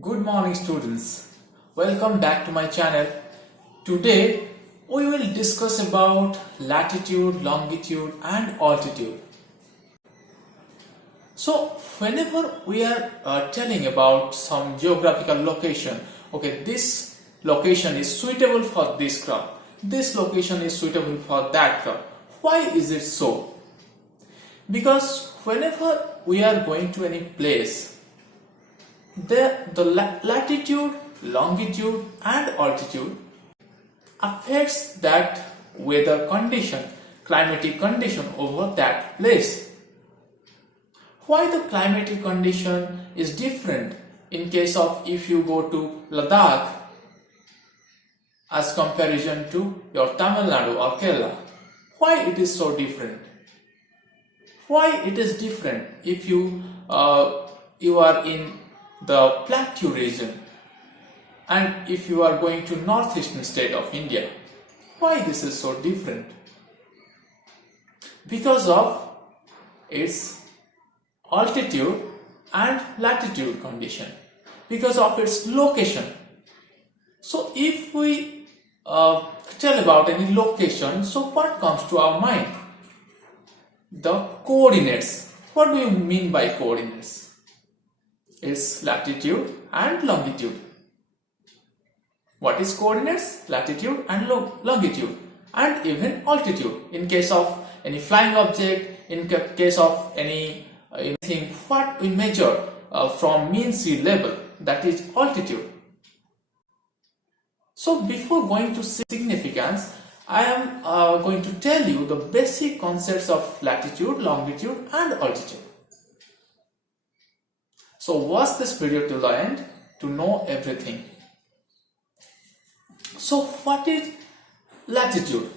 Good morning students. Welcome back to my channel. Today we will discuss about latitude, longitude and altitude. So whenever we are telling about some geographical location, okay, this location is suitable for this crop, this location is suitable for that crop. Why is it so? Because whenever we are going to any place, the latitude, longitude and altitude affects that weather condition, climatic condition over that place. Why the climatic condition is different in case of if you go to Ladakh as comparison to your Tamil Nadu or Kerala? Why it is so different? Why it is different if you are in the plateau region and if you are going to northeastern state of India? Why this is so different? Because of its altitude and latitude condition, because of its location. So if we tell about any location, so what comes to our mind? The coordinates. What do you mean by coordinates? It's latitude and longitude. What is coordinates? Latitude and longitude, and even altitude. In case of any flying object, in case of anything, what we measure from mean sea level, that is altitude. So before going to significance, I am going to tell you the basic concepts of latitude, longitude and altitude. So watch this video till the end to know everything. So what is latitude?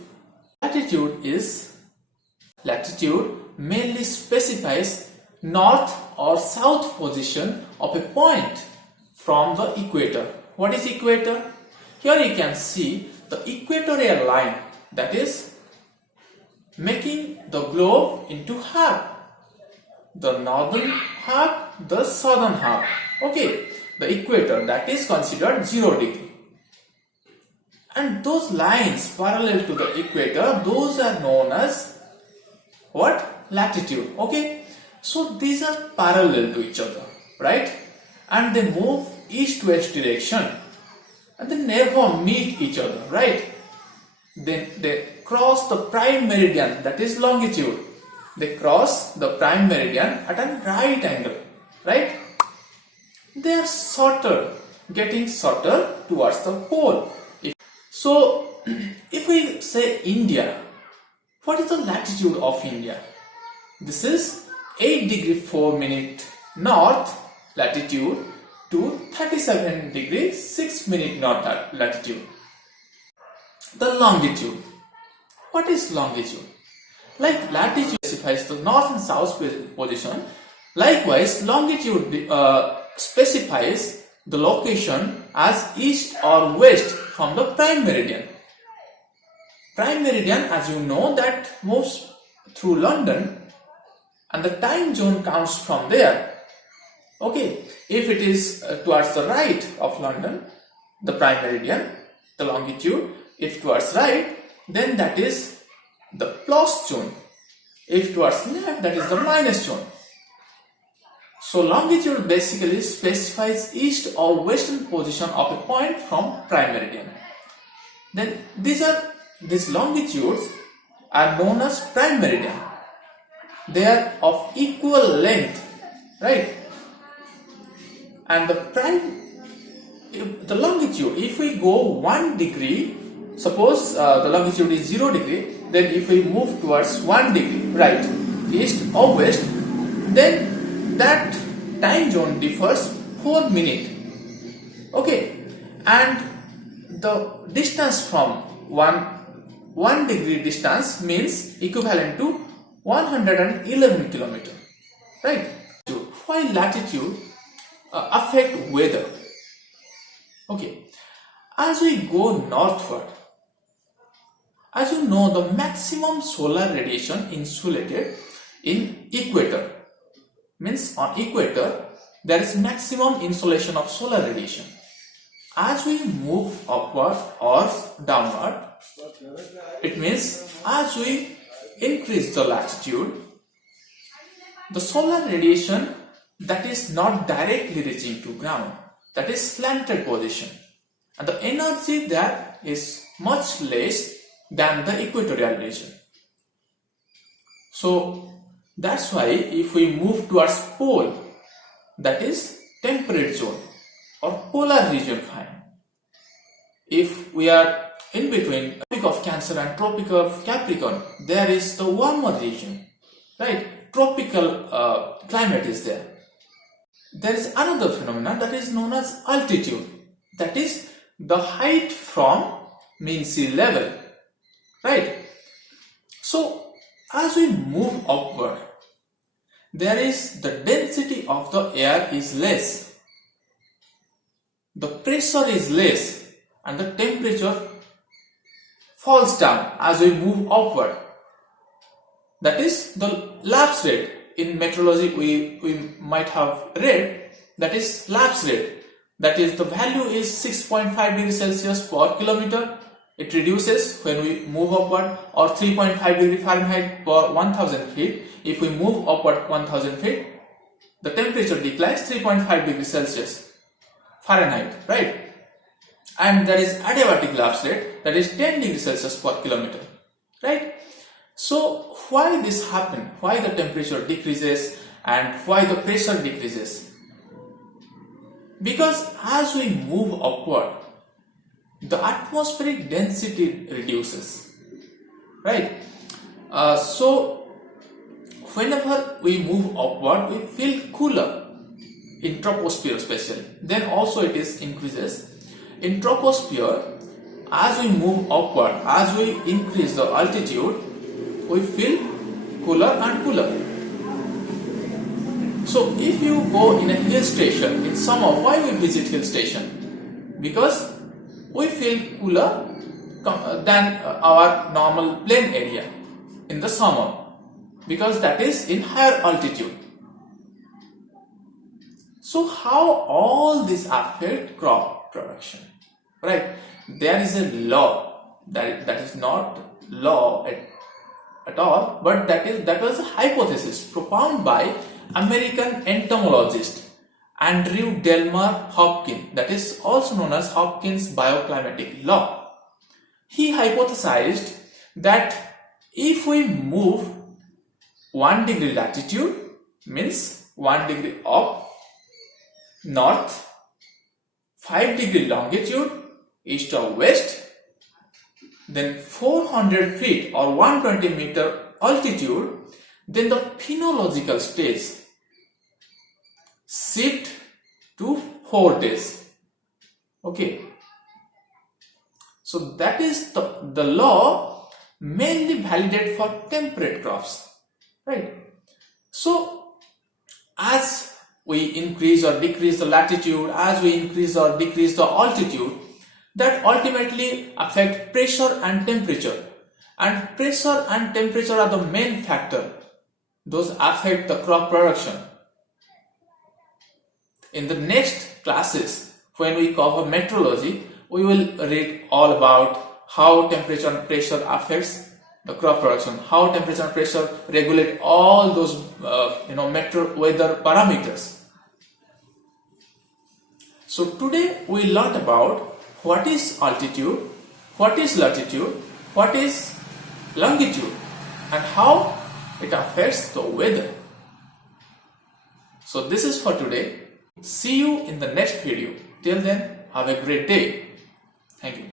Latitude mainly specifies north or south position of a point from the equator. What is equator? Here you can see the equatorial line, that is making the globe into half. The northern half, the southern half. Okay, the equator, that is considered 0 degree. And those lines parallel to the equator, those are known as what? Latitude. Okay, so these are parallel to each other, right? And they move east-west direction and they never meet each other, right? Then they cross the prime meridian, that is longitude. They cross the prime meridian at a right angle, right? They are shorter, getting shorter towards the pole. So, if we say India, what is the latitude of India? This is 8 degree 4 minute north latitude to 37 degree 6 minute north latitude. The longitude. What is longitude? Like latitude specifies the north and south position, likewise longitude specifies the location as east or west from the prime meridian. Prime meridian, as you know, that moves through London and the time zone comes from there. Okay, if it is towards the right of London, the prime meridian, the longitude, if towards right, then that is the plus zone. If towards left, that is the minus zone. So longitude basically specifies east or western position of a point from prime meridian. Then these longitudes are known as prime meridian. They are of equal length, right? And the longitude, if we go 1 degree, suppose the longitude is 0 degree, then if we move towards 1 degree, right, east or west, then that time zone differs 4 minutes. Okay, and the distance from 1 degree distance means equivalent to 111 kilometers, right? Why latitude affect weather? Okay, as we go northward, as you know, the maximum solar radiation insulated in equator, means on equator there is maximum insolation of solar radiation. As we move upward or downward, it means as we increase the latitude, the solar radiation that is not directly reaching to ground, that is slanted position, and the energy there is much less than the equatorial region. So that's why if we move towards pole, that is temperate zone or polar region fine. If we are in between Tropic of Cancer and Tropic of Capricorn, there is the warmer region, right? Tropical climate is there. There is another phenomenon that is known as altitude, that is the height from mean sea level, right? So as we move upward, there is the density of the air is less, the pressure is less, and the temperature falls down as we move upward. That is the lapse rate. In meteorology we might have read, that is lapse rate. That is the value is 6.5 degrees Celsius per kilometer. It reduces when we move upward, or 3.5 degree Fahrenheit per 1000 feet. If we move upward 1000 feet, the temperature declines 3.5 degrees Celsius Fahrenheit, right? And there is adiabatic lapse rate, that is 10 degrees Celsius per kilometer, right? So why this happen? Why the temperature decreases and why the pressure decreases? Because as we move upward, the atmospheric density reduces, right? So whenever we move upward, we feel cooler in troposphere especially. Then also it is increases. In troposphere, as we move upward, as we increase the altitude, we feel cooler and cooler. So if you go in a hill station in summer, why we visit hill station? Because we feel cooler than our normal plain area in the summer, because that is in higher altitude. So how all this affect crop production, right? There is a law that is not law at all, but that was a hypothesis propounded by American entomologist Andrew Delmar Hopkins, that is also known as Hopkins bioclimatic law. He hypothesized that if we move 1 degree latitude, means 1 degree up north, 5 degree longitude east or west, then 400 feet or 120 meter altitude, then the phenological stage shift to 4 days. Okay, so that is the law mainly validated for temperate crops, right? So as we increase or decrease the latitude, as we increase or decrease the altitude, that ultimately affect pressure and temperature, and pressure and temperature are the main factor. Those affect the crop production. In the next classes, when we cover meteorology, we will read all about how temperature and pressure affects the crop production, how temperature and pressure regulate all those weather parameters. So today we learned about what is altitude, what is latitude, what is longitude, and how it affects the weather. So this is for today. See you in the next video. Till then, have a great day. Thank you.